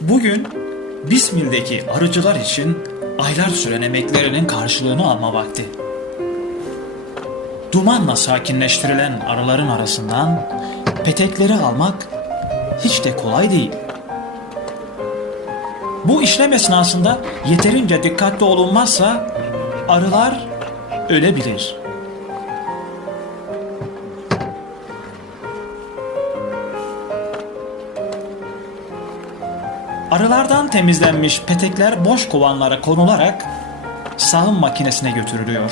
Bugün Bismil'deki arıcılar için aylar süren emeklerinin karşılığını alma vakti. Dumanla sakinleştirilen arıların arasından petekleri almak hiç de kolay değil. Bu işlem esnasında yeterince dikkatli olunmazsa arılar ölebilir. Arılardan temizlenmiş petekler boş kovanlara konularak sağım makinesine götürülüyor.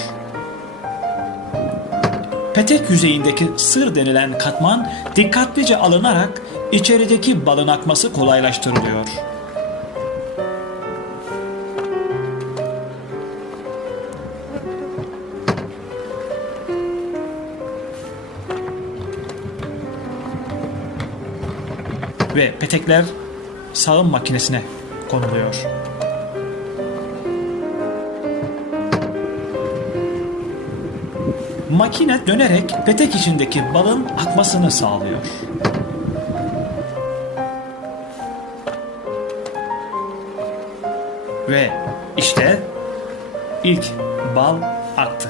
Petek yüzeyindeki sır denilen katman dikkatlice alınarak içerideki balın akması kolaylaştırılıyor. Ve petekler sağım makinesine konuluyor. Makine dönerek petek içindeki balın akmasını sağlıyor. Ve işte ilk bal aktı.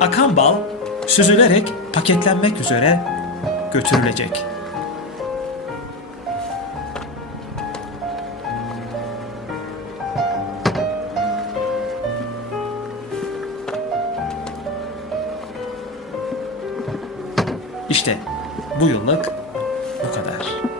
Akan bal süzülerek paketlenmek üzere götürülecek. İşte bu yıllık bu kadar.